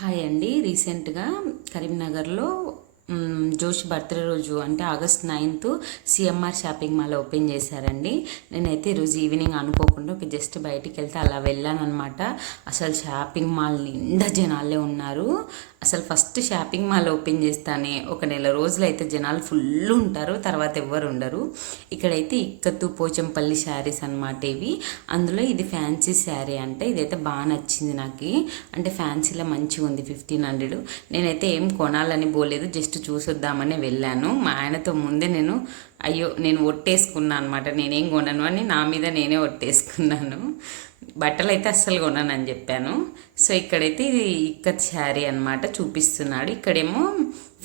Hi అండి. రీసెంట్గా కరీంనగర్లో జోష్ బర్త్డే రోజు అంటే August 9th CMR shopping mall open చేశారండి. నేనైతే ఈరోజు ఈవినింగ్ అనుకోకుండా ఒక జస్ట్ బయటికి వెళ్తే అలా వెళ్ళాను అనమాట. అసలు షాపింగ్ మాల్ నిండా జనాలే ఉన్నారు. అసలు ఫస్ట్ షాపింగ్ మాల్ ఓపెన్ చేస్తానే ఒక నెల రోజులు అయితే జనాలు ఫుల్ ఉంటారు, తర్వాత ఎవ్వరు ఉండరు. ఇక్కడైతే ఇక్కత్తు పోచంపల్లి శారీస్ అనమాట ఇవి. అందులో ఇది ఫ్యాన్సీ శారీ అంటే ఇదైతే బాగా నచ్చింది నాకు. అంటే ఫ్యాన్సీలో మంచిగా ఉంది. 1500. నేనైతే ఏం కొనాలని పోలేదు, జస్ట్ చూసొద్దామని వెళ్ళాను. మా ఆయనతో ముందే నేను ఒట్టేసుకున్నాను అనమాట. నేనేం కొనను అని నా మీద నేనే ఒట్టేసుకున్నాను. బట్టలు అయితే అస్సలు కొనని చెప్పాను. సో ఇక్కడైతే ఇది ఇక్కత్ శారీ అనమాట చూపిస్తున్నాడు. ఇక్కడేమో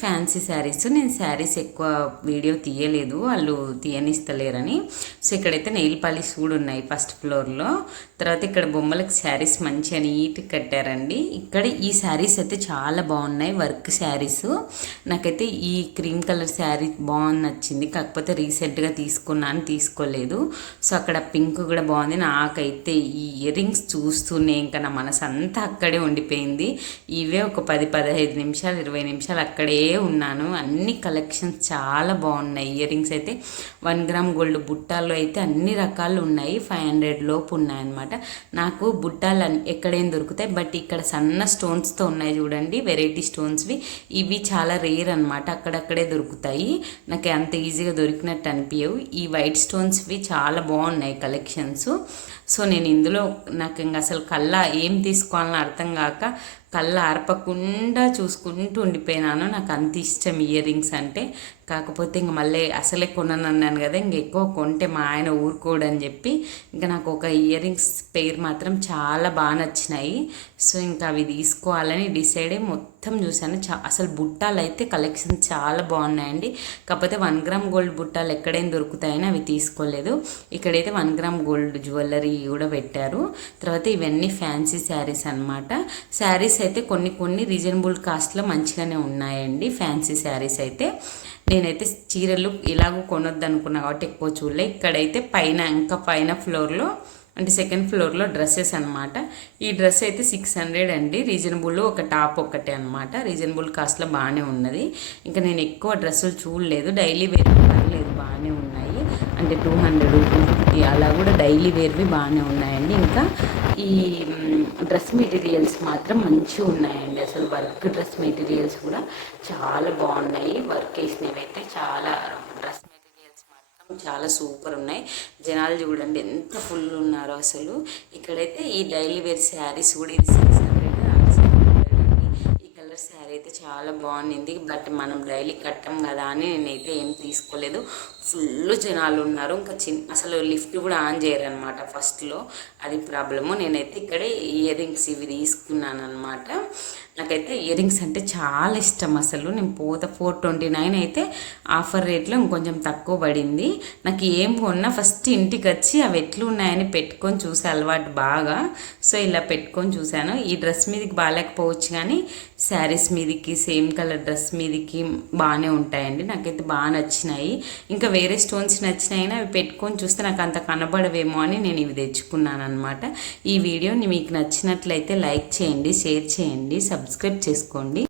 ఫ్యాన్సీ శారీస్. నేను శారీస్ ఎక్కువ వీడియో తీయలేదు, వాళ్ళు తీయనిస్తలేరని. సో ఇక్కడైతే నెయిల్ పాలిష్ కూడా ఉన్నాయి ఫస్ట్ ఫ్లోర్లో. తర్వాత ఇక్కడ బొమ్మలకు శారీస్ మంచిగా నీట్గా కట్టారండి. ఇక్కడ ఈ శారీస్ అయితే చాలా బాగున్నాయి, వర్క్ శారీస్. నాకైతే ఈ క్రీమ్ కలర్ శారీ బాగుంది, నచ్చింది. కాకపోతే రీసెంట్గా తీసుకోలేదు. సో అక్కడ పింక్ కూడా బాగుంది. నాకైతే ఈ ఇయర్ రింగ్స్ చూస్తూనే ఇంకా నా మనసు అంతా అక్కడే ఉండిపోయింది. ఇవే ఒక 10-15 నిమిషాలు 20 నిమిషాలు అక్కడే ఉన్నాను. అన్ని కలెక్షన్స్ చాలా బాగున్నాయి. ఇయర్ రింగ్స్ అయితే 1 గ్రామ్ గోల్డ్ బుట్టాల్లో అయితే అన్ని రకాలు ఉన్నాయి. 500 లోపు ఉన్నాయన్నమాట. నాకు బుట్టాలు ఎక్కడేం దొరుకుతాయి, బట్ ఇక్కడ సన్న స్టోన్స్తో ఉన్నాయి చూడండి, వెరైటీ స్టోన్స్వి. ఇవి చాలా రేర్ అనమాట, అక్కడక్కడే దొరుకుతాయి. నాకు అంత ఈజీగా దొరికినట్టు అనిపించవు. ఈ వైట్ స్టోన్స్వి చాలా బాగున్నాయి కలెక్షన్స్. సో నేను ఇందులో నాకు ఇంకా అసలు కళ్ళ ఏం తీసుకోవాలని అర్థం కాక కళ్ళ ఆర్పకుండా చూసుకుంటూ ఉండిపోయినాను. నాకు అంత ఇష్టం ఇయర్ రింగ్స్ అంటే. కాకపోతే ఇంక మళ్ళీ అసలే కొనను అన్నాను కదా, ఇంక ఎక్కువ కొంటే మా ఆయన ఊరుకోడని చెప్పి ఇంకా నాకు ఒక ఇయర్ రింగ్స్ పేరు మాత్రం చాలా బాగా నచ్చినాయి. సో ఇంకా అవి తీసుకోవాలని డిసైడ్ అయ్యి మొత్తం చూశాను. అసలు బుట్టాలు అయితే కలెక్షన్ చాలా బాగున్నాయండి. కాకపోతే 1 గ్రామ్ గోల్డ్ బుట్టాలు ఎక్కడైనా దొరుకుతాయని అవి తీసుకోలేదు. ఇక్కడైతే 1 గ్రామ్ గోల్డ్ జ్యువెలరీ కూడా పెట్టారు. తర్వాత ఇవన్నీ ఫ్యాన్సీ శారీస్ అనమాట. శారీస్ అయితే కొన్ని రీజనబుల్ కాస్ట్లో మంచిగానే ఉన్నాయండి ఫ్యాన్సీ శారీస్ అయితే. నేనైతే చీరలు ఇలాగూ కొనొద్దు అనుకున్నా కాబట్టి ఎక్కువ చూడలే. ఇక్కడైతే పైన ఫ్లోర్లో అంటే సెకండ్ ఫ్లోర్లో డ్రెస్సెస్ అనమాట. ఈ డ్రెస్ అయితే 600 అండి. రీజనబుల్ ఒక టాప్ ఒకటే అనమాట. రీజనబుల్ కాస్ట్లో బాగానే ఉన్నది. ఇంకా నేను ఎక్కువ డ్రెస్సులు చూడలేదు. డైలీ వేర్ పర్లేదు బాగానే ఉన్నాయి. అంటే 200, 250 అలా కూడా డైలీ వేర్వి బాగానే ఉన్నాయండి. ఇంకా ఈ డ్రెస్ మెటీరియల్స్ మాత్రం మంచిగా ఉన్నాయండి. అసలు వర్క్ డ్రెస్ మెటీరియల్స్ కూడా చాలా బాగున్నాయి. వర్క్ వేసినవి అయితే చాలా డ్రెస్ మెటీరియల్స్ మాత్రం చాలా సూపర్ ఉన్నాయి. జనాలు చూడండి ఎంత ఫుల్ ఉన్నారో అసలు. ఇక్కడైతే ఈ డైలీ వేర్ శారీస్ కూడా ఇది 600 శారీ అయితే చాలా బాగుంది. బట్ మనం డైలీ కట్టాం కదా అని నేనైతే ఏం తీసుకోలేదు. ఫుల్ జనాలు ఉన్నారు. ఇంకా అసలు లిఫ్ట్ కూడా ఆన్ చేయరు అనమాట ఫస్ట్లో, అది ప్రాబ్లము. నేనైతే ఇక్కడే ఇయర్ రింగ్స్ ఇవి తీసుకున్నాను అనమాట. నాకైతే ఇయర్ రింగ్స్ అంటే చాలా ఇష్టం. అసలు నేను 429 అయితే ఆఫర్ రేట్లో ఇంకొంచెం తక్కువ పడింది. నాకు ఏం కొన్నా ఫస్ట్ ఇంటికి వచ్చి అవి ఎట్లు ఉన్నాయని పెట్టుకొని చూసే అలవాటు బాగా. సో ఇలా పెట్టుకొని చూశాను. ఈ డ్రెస్ మీదకి బాగాలేకపోవచ్చు కానీ శారీస్ మీదకి సేమ్ కలర్ డ్రెస్ మీదకి బాగానే ఉంటాయండి. నాకైతే బాగా నచ్చినాయి. ఇంకా వేరే స్టోన్స్ నచ్చినాయినా అవి పెట్టుకొని చూస్తే నాకు అంత కనబడవేమో అని నేను ఇవి తెచ్చుకున్నాను అనమాట. ఈ వీడియోని మీకు నచ్చినట్లయితే లైక్ చేయండి, షేర్ చేయండి, సబ్స్క్రైబ్ చేసుకోండి.